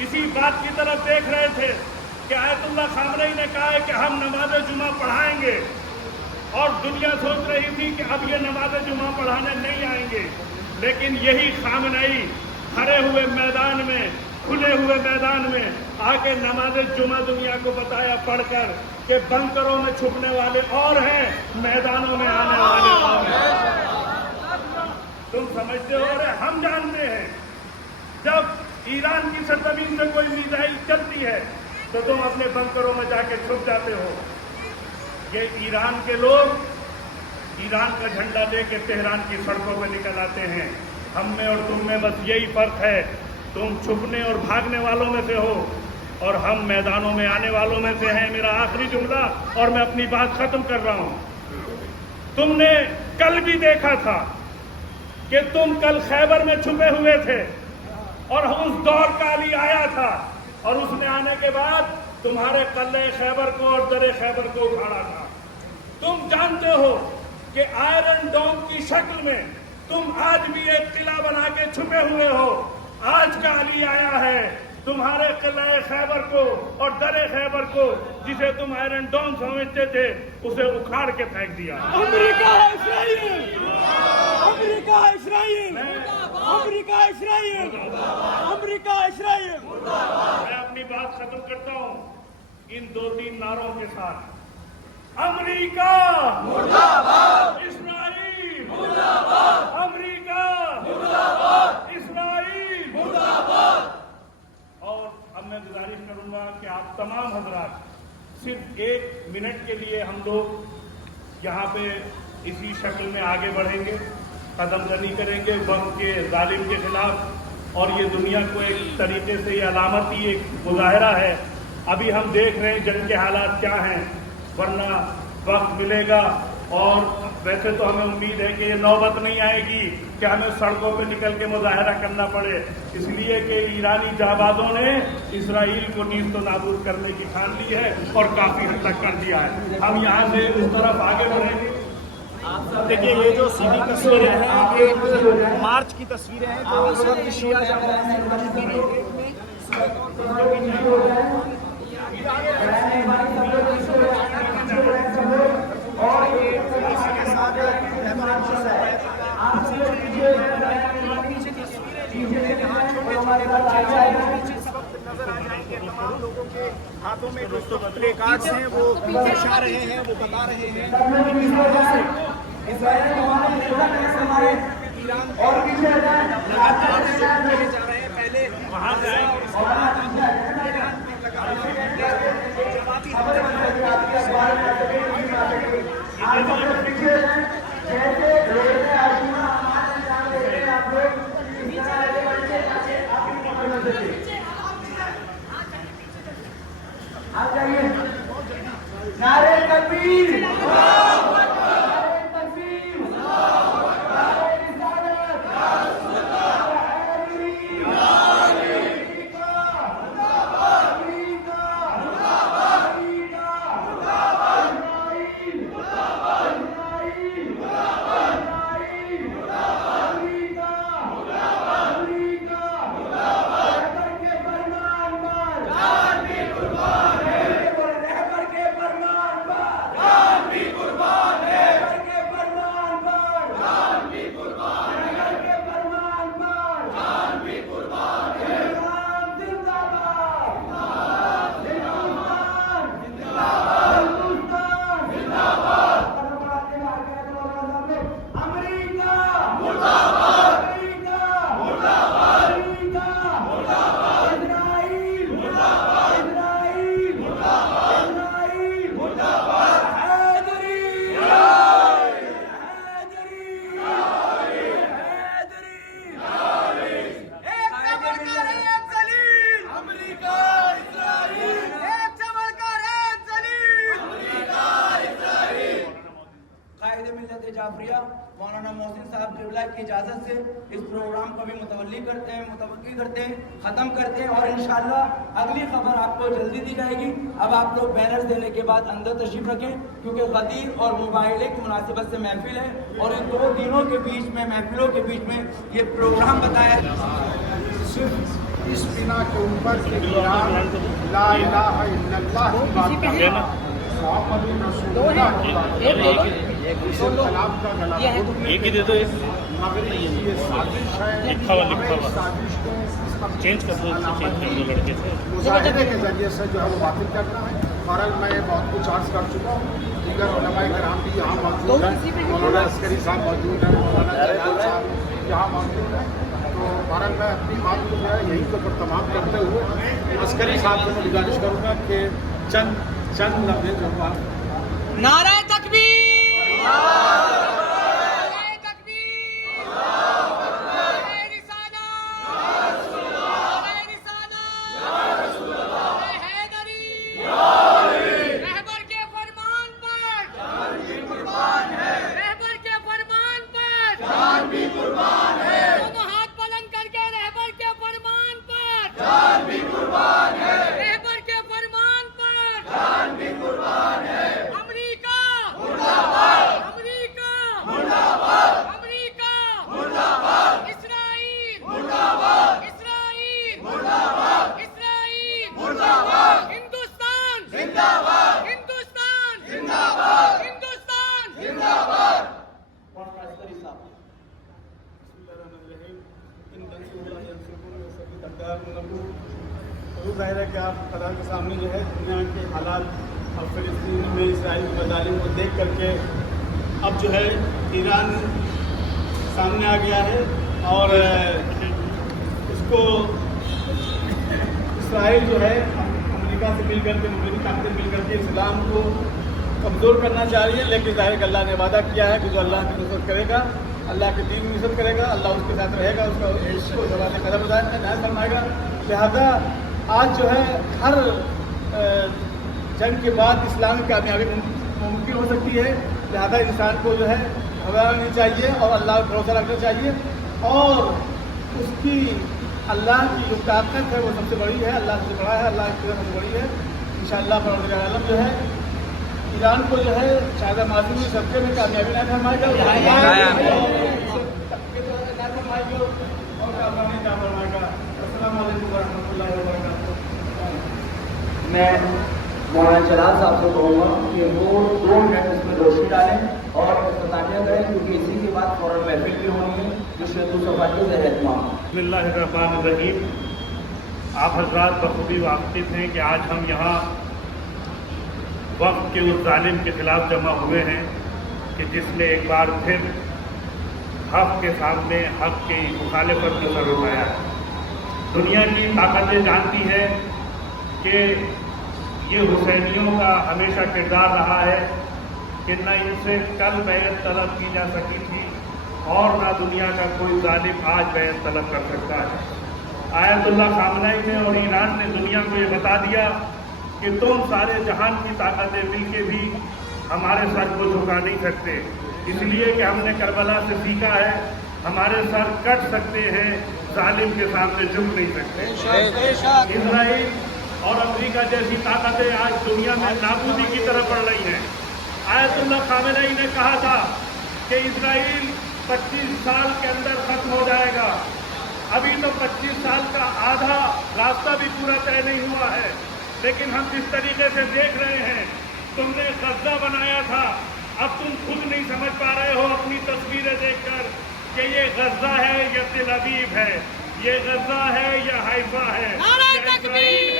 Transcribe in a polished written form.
इसी बात की तरफ देख रहे थे कि आयतुल्लाह खामनेई ने कहा है कि हम नमाज जुमा पढ़ाएंगे, और दुनिया सोच रही थी कि अब ये नमाज जुमा पढ़ाने नहीं आएंगे। लेकिन यही खामनेई भरे हुए मैदान में, खुले हुए मैदान में आके नमाज जुमा दुनिया को बताया पढ़कर कि बंकरों में छुपने वाले और हैं, मैदानों में आने वाले और हैं। तुम समझते हो? अरे हम जानते हैं, जब ईरान की सरजमीन से कोई मिसाइल चलती है तो तुम अपने बंकरों में जाके छुप जाते हो। ये ईरान के लोग ईरान का झंडा लेके तेहरान की सड़कों पर निकल आते हैं। हम में और तुम में बस यही फर्क है, तुम छुपने और भागने वालों में से हो और हम मैदानों में आने वालों में से हैं। मेरा आखिरी जुमला और मैं अपनी बात खत्म कर रहा हूं। तुमने कल भी देखा था कि तुम कल खैबर में छुपे हुए थे और उस दौर का अली आया था, और उसने आने के बाद तुम्हारे कल्ले खैबर को और दरे खैबर को उखाड़ा था। तुम जानते हो कि आयरन डोम की शक्ल में तुम आज भी एक किला बना के छुपे हुए हो। आज का अली आया है, तुम्हारे किले खैबर को और दरे खैबर को, जिसे तुम आयरन डोम समझते थे, उसे उखाड़ के फेंक दिया। America Israel, America Israel, America Israel, America Israel. मैं अपनी बात खत्म करता हूं इन 2-3 नारों के साथ। अमेरिका मुर्दाबाद, इस्राइल मुर्दाबाद, अमेरिका मुर्दाबाद, इस्राइल मुर्दाबाद। और अब मैं गुजारिश करूंगा कि आप तमाम हजरात सिर्फ 1 मिनट के लिए हम लोग यहाँ पे इसी शक्ल में आगे बढ़ेंगे, कदमजनी करेंगे वक्त के जालिम के खिलाफ। और ये दुनिया को एक तरीके से ये अलामती एक मुजाहरा है। अभी हम देख रहे हैं जंग के हालात क्या हैं, वरना वक्त मिलेगा। और वैसे तो हमें उम्मीद है कि ये नौबत नहीं आएगी कि हमें सड़कों पे निकल के मुजाहरा करना पड़े, इसलिए कि ईरानी जाबाजों ने इसराइल को नीस्त नाबूद करने की ठान ली है और काफी हद तक कर दिया है। हम यहाँ से उस तरफ आगे बढ़ेंगे। देखिए, ये जो सीधी तस्वीरें हैं ये मार्च की तस्वीरें हैं जो इस वक्त शिया नजर आ जाएंगे। तमाम लोगों के हाथों में जो प्ले कार्ड्स हैं वो दर्शा रहे हैं, वो बता रहे हैं ईरान और लगातार किए जा रहे हैं। पहले वहां नारे तकबीर, जाफरिया मौलाना मोहसिन साहब किबला की इजाज़त से इस प्रोग्राम को भी मुतवल्ली करते हैं, ख़त्म करते हैं और इंशाअल्लाह अगली खबर आपको जल्दी दी जाएगी। अब आप लोग बैनर्स देने के बाद अंदर तशरीफ रखें, क्योंकि गदीर और मुबाइले की मुनासिबत से महफिल है और इन 2 दिनों के बीच में, महफिलों के बीच में ये प्रोग्राम बताया इस बिना के ऊपर कि ईरान ला इलाहा इल्लल्लाह की बात कर रहा है, मोहम्मद रसूलुल्लाह की बात कर रहा है, इसे तलाक का गला घोटने एक ही दे दो, एक मगर ये साजिश है। लिखा हुआ इस साजिश को चेंज कर दो, चेंज कर दो लड़के से। मुजाहिदे के जरिए से जो है वो बातिल करना है। फौरन मैं बहुत कुछ अर्ज कर चुका हूँ, दीगर उलमाए कराम भी यहाँ मौजूद हैं, मौलाना अस्करी साहब मौजूद हैं, मौलाना जलाल साहब यहाँ मौजूद हैं। तो फौरन मैं अपनी बात को जो है यहीं पर तमाम करते हुए अस्करी साहब से मैं गुजारिश करूँगा कि चंद लफ्ज़ जो बात नारे तकबीर, ज़ाहिर है कि आप खुदा के सामने जो है दुनिया के हालात और फिलिस्तीन में इसराइल की मजालिम को देख करके अब जो है ईरान सामने आ गया है और इसको इसराइल जो है अमेरिका से मिल करके मगरबी ताकतें मिल करके इस्लाम को कमज़ोर करना चाह रही है। लेकिन ज़ाहिर है अल्लाह ने वादा किया है कि जो अल्लाह की नुसरत करेगा, अल्लाह के दीन की नुसरत करेगा, अल्लाह उसके साथ रहेगा, उसको जवाब कदम न्याय फरमाएगा। लिहाजा आज जो है हर जंग के बाद इस्लाम की कामयाबी मुमकिन हो सकती है। लिहाजा इंसान को जो है घबराना नहीं चाहिए और अल्लाह पर भरोसा रखना चाहिए और उसकी अल्लाह की जो ताकत है वो सबसे बड़ी है, अल्लाह सबसे बड़ा है, अल्लाह की सबसे बड़ी है। इंशाअल्लाह परवरदिगार आलम जो है ईरान को जो है शायद मासूमी सबके में कामयाबी नहीं फरमाएगा और मैं मौलाना जलाल साहब से कहूँगा कि वो 2 मिनट इसमें रोशनी डालें और इस्तेमाल करें, क्योंकि इसी के बाद फौरन महफिल भी होनी है जो शेखुल सफारी से रहनुमा। बिस्मिल्लाहिर्रहमानिर्रहीम। आप हजरात बखूबी वाकिफ हैं कि आज हम यहाँ वक्त के उस जालिम के खिलाफ जमा हुए हैं कि जिसने एक बार फिर हक के सामने हक की मुखालिफत में सर उठाया है। दुनिया की ताकतें जानती हैं कि ये हुसैनियों का हमेशा किरदार रहा है कि न इनसे कल बैत तलब की जा सकी थी और ना दुनिया का कोई जालिम आज बैत तलब कर सकता है। आयतुल्लाह खामनई ने और ईरान ने दुनिया को ये बता दिया कि तुम सारे जहान की ताकतें मिलके भी हमारे सर को झुका नहीं सकते, इसलिए कि हमने करबला से सीखा है हमारे सर कट सकते हैं, जालिम के सामने झुक नहीं सकते। इजराइल और अमेरिका जैसी ताकतें आज दुनिया में नाबूदी की तरफ बढ़ रही हैं। आयतुल्लाह खामेनी ने कहा था कि इजराइल 25 साल के अंदर खत्म हो जाएगा। अभी तो 25 साल का आधा रास्ता भी पूरा तय नहीं हुआ है, लेकिन हम जिस तरीके से देख रहे हैं, तुमने गज़ा बनाया था, अब तुम खुद नहीं समझ पा रहे हो अपनी तस्वीरें देखकर कि ये गज़ा है या तेल अवीव है, ये गज़ा है या हाइफा है, या इस्राइल